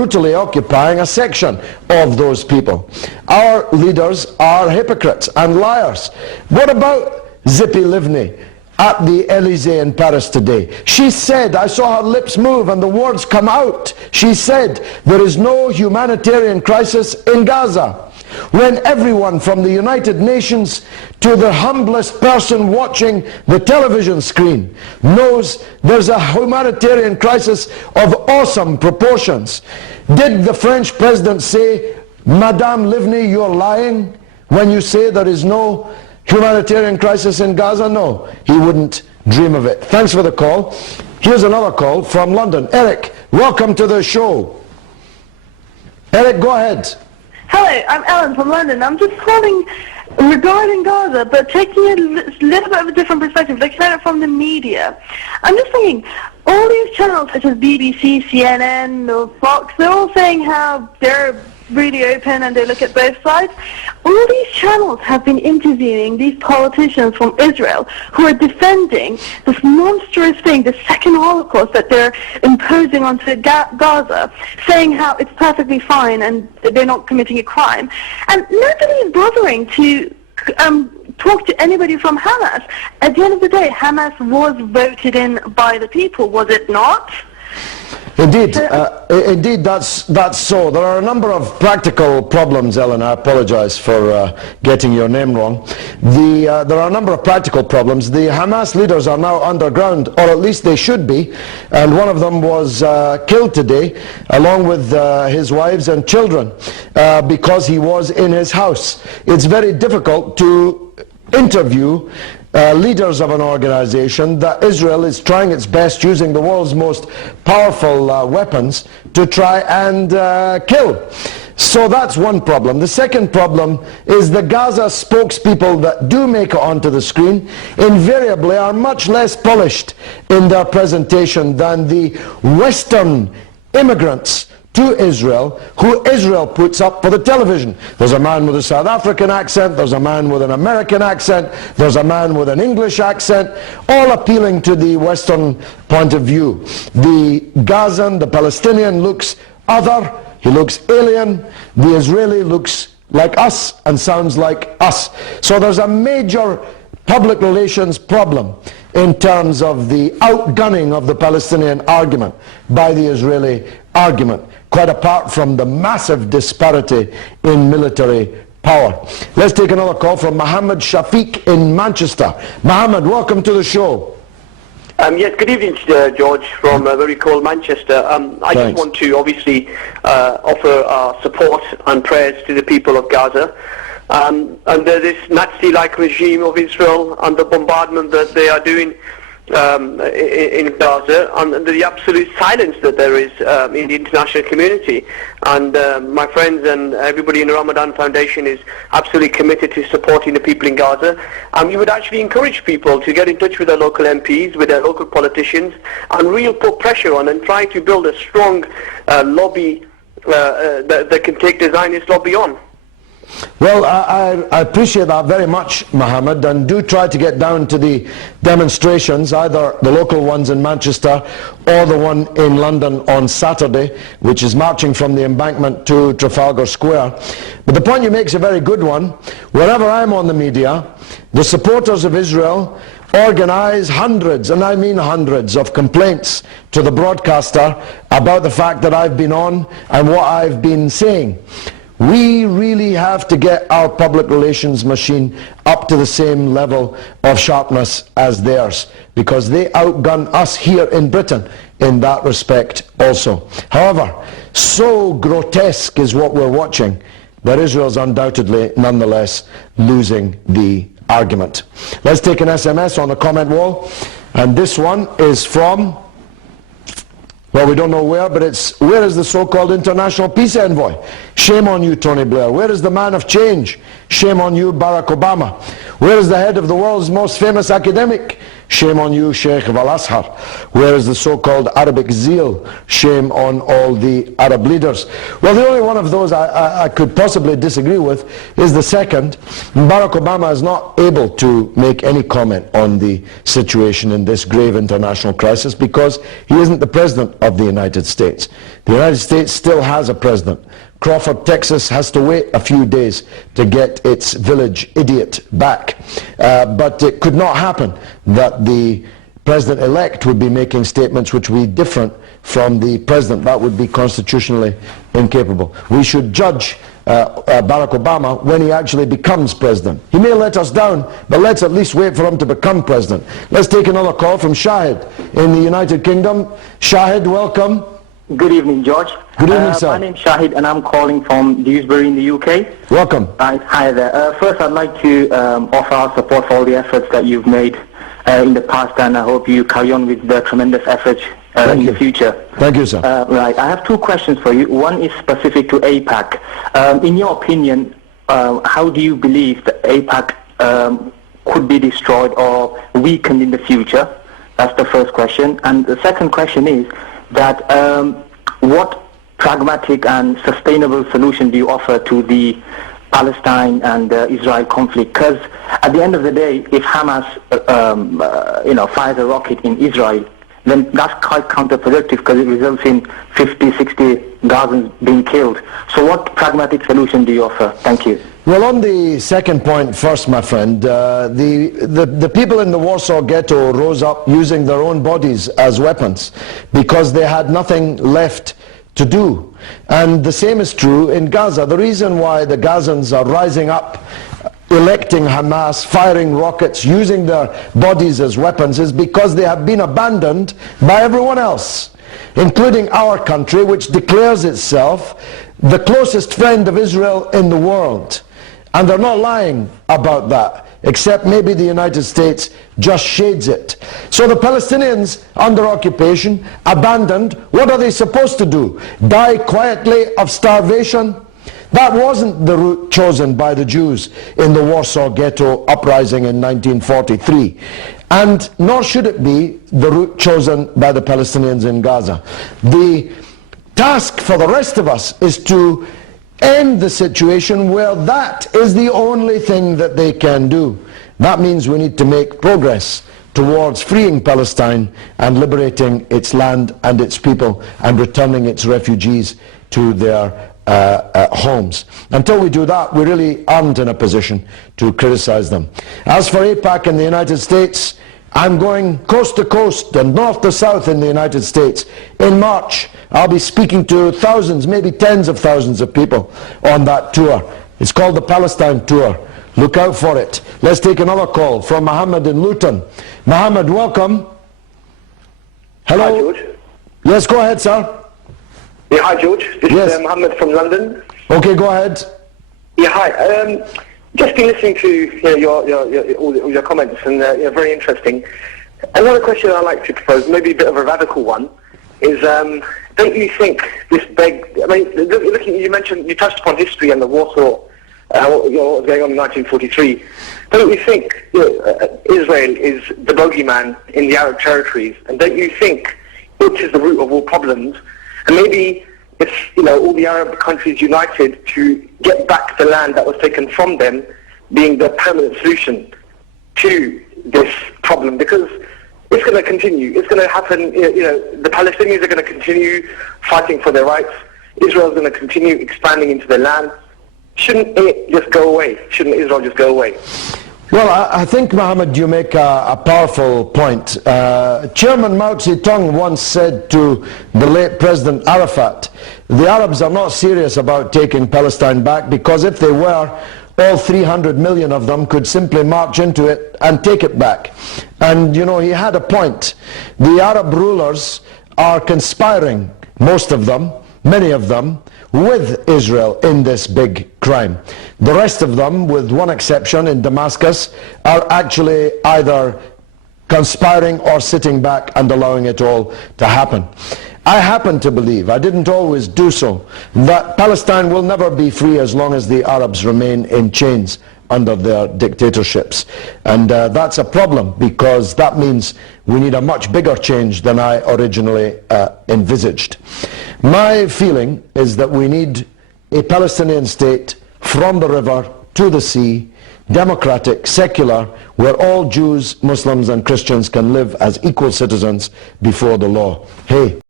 brutally occupying a section of those people. Our leaders are hypocrites and liars. What about Zippy Livni at the Elysee in Paris today? She said, I saw her lips move and the words come out. She said, there is no humanitarian crisis in Gaza. When everyone from the United Nations to the humblest person watching the television screen knows there's a humanitarian crisis of awesome proportions. Did the French president say, Madame Livni, you're lying when you say there is no humanitarian crisis in Gaza? No, he wouldn't dream of it. Thanks for the call. Here's another call from London. Eric, welcome to the show. Eric, go ahead. Hello, I'm Ellen from London. I'm just calling regarding Gaza, but taking a little bit of a different perspective, looking at it from the media. I'm just thinking, all these channels such as BBC, CNN, or Fox, they're all saying how they're really open and they look at both sides. All these channels have been interviewing these politicians from Israel who are defending this monstrous thing, the second Holocaust that they're imposing onto Gaza, saying how it's perfectly fine and they're not committing a crime. And nobody is bothering to talk to anybody from Hamas. At the end of the day, Hamas was voted in by the people, was it not? Indeed, indeed, that's so. There are a number of practical problems, Ellen. I apologize for getting your name wrong. There are a number of practical problems. The Hamas leaders are now underground, or at least they should be, and one of them was killed today, along with his wives and children, because he was in his house. It's very difficult to interview leaders of an organization that Israel is trying its best, using the world's most powerful weapons, to try and kill. So that's one problem. The second problem is the Gaza spokespeople that do make it onto the screen invariably are much less polished in their presentation than the Western immigrants to Israel, who Israel puts up for the television. There's a man with a South African accent, there's a man with an American accent, there's a man with an English accent, all appealing to the Western point of view. The Gazan, the Palestinian, looks other, he looks alien, the Israeli looks like us and sounds like us. So there's a major public relations problem in terms of the outgunning of the Palestinian argument by the Israeli argument, quite apart from the massive disparity in military power. Let's take another call from Mohammed Shafiq in Manchester. Mohammed, welcome to the show. Yes, good evening, George, from very cold Manchester. I just want to obviously offer support and prayers to the people of Gaza. Under this Nazi-like regime of Israel and the bombardment that they are doing in Gaza, and the absolute silence that there is in the international community. And my friends and everybody in the Ramadan Foundation is absolutely committed to supporting the people in Gaza. And we would actually encourage people to get in touch with their local MPs, with their local politicians, and really put pressure on and try to build a strong lobby that can take the Zionist lobby on. Well, I appreciate that very much, Mohammed, and do try to get down to the demonstrations, either the local ones in Manchester or the one in London on Saturday, which is marching from the Embankment to Trafalgar Square. But the point you make is a very good one. Wherever I'm on the media, the supporters of Israel organize hundreds, and I mean hundreds, of complaints to the broadcaster about the fact that I've been on and what I've been saying. We really have to get our public relations machine up to the same level of sharpness as theirs, because they outgun us here in Britain in that respect also. However, so grotesque is what we're watching that Israel's undoubtedly nonetheless losing the argument. Let's take an SMS on the comment wall, and this one is from, well, we don't know where, but it's, where is the so-called international peace envoy? Shame on you, Tony Blair. Where is the man of change? Shame on you, Barack Obama. Where is the head of the world's most famous academic? Shame on you, Sheikh Al-Azhar. Where is the so-called Arabic zeal? Shame on all the Arab leaders. Well, the only one of those I could possibly disagree with is the second. Barack Obama is not able to make any comment on the situation in this grave international crisis because he isn't the President of the United States. The United States still has a president. Crawford, Texas has to wait a few days to get its village idiot back. But it could not happen that the president-elect would be making statements which would be different from the president. That would be constitutionally incapable. We should judge Barack Obama when he actually becomes president. He may let us down, but let's at least wait for him to become president. Let's take another call from Shahid in the United Kingdom. Shahid, welcome. Good evening, George. Good evening, sir. My name's Shahid, and I'm calling from Dewsbury in the UK. Welcome. Hi there. First, I'd like to offer our support for all the efforts that you've made in the past, and I hope you carry on with the tremendous efforts in the future. Thank you, sir. Right. I have two questions for you. One is specific to AIPAC. In your opinion, how do you believe that AIPAC could be destroyed or weakened in the future? That's the first question. And the second question is that what pragmatic and sustainable solution do you offer to the Palestine and Israel conflict? Because at the end of the day, if Hamas fires a rocket in Israel, then that's quite counterproductive because it results in 50, 60 Gazans being killed. So what pragmatic solution do you offer? Thank you. Well, on the second point first, my friend, the people in the Warsaw Ghetto rose up using their own bodies as weapons because they had nothing left to do. And the same is true in Gaza. The reason why the Gazans are rising up, electing Hamas, firing rockets, using their bodies as weapons is because they have been abandoned by everyone else, including our country, which declares itself the closest friend of Israel in the world. And they're not lying about that, except maybe the United States just shades it. So the Palestinians under occupation, abandoned, what are they supposed to do? Die quietly of starvation? That wasn't the route chosen by the Jews in the Warsaw Ghetto uprising in 1943. And nor should it be the route chosen by the Palestinians in Gaza. The task for the rest of us is to end the situation where that is the only thing that they can do. That means we need to make progress towards freeing Palestine and liberating its land and its people and returning its refugees to their homes. Until we do that, we really aren't in a position to criticize them. As for AIPAC in the United States, I'm going coast to coast and north to south in the United States. In March, I'll be speaking to thousands, maybe tens of thousands of people on that tour. It's called the Palestine Tour. Look out for it. Let's take another call from Mohammed in Luton. Mohammed, welcome. Hello. Hi, George. Yes, go ahead, sir. Yeah, hi, George. This is Mohammed from London. Okay, go ahead. Yeah, hi. Just been listening to all your comments, and very interesting. Another question I'd like to propose, maybe a bit of a radical one, is don't you think this you touched upon history and the Warsaw, what was going on in 1943. Don't you think Israel is the bogeyman in the Arab territories, and don't you think it is the root of all problems? And maybe if all the Arab countries united to get back the land that was taken from them, being the permanent solution to this problem, because it's going to continue. It's going to happen. The Palestinians are going to continue fighting for their rights. Israel is going to continue expanding into their land. Shouldn't it just go away? Shouldn't Israel just go away? Well, I think, Mohammed, you make a powerful point. Chairman Mao Zedong once said to the late President Arafat, the Arabs are not serious about taking Palestine back, because if they were, all 300 million of them could simply march into it and take it back. And, he had a point. The Arab rulers are conspiring, most of them, many of them, with Israel in this big crime. The rest of them, with one exception in Damascus, are actually either conspiring or sitting back and allowing it all to happen. I happen to believe, I didn't always do so, that Palestine will never be free as long as the Arabs remain in chains under their dictatorships. And that's a problem, because that means we need a much bigger change than I originally envisaged. My feeling is that we need a Palestinian state from the river to the sea, democratic, secular, where all Jews, Muslims and Christians can live as equal citizens before the law. Hey.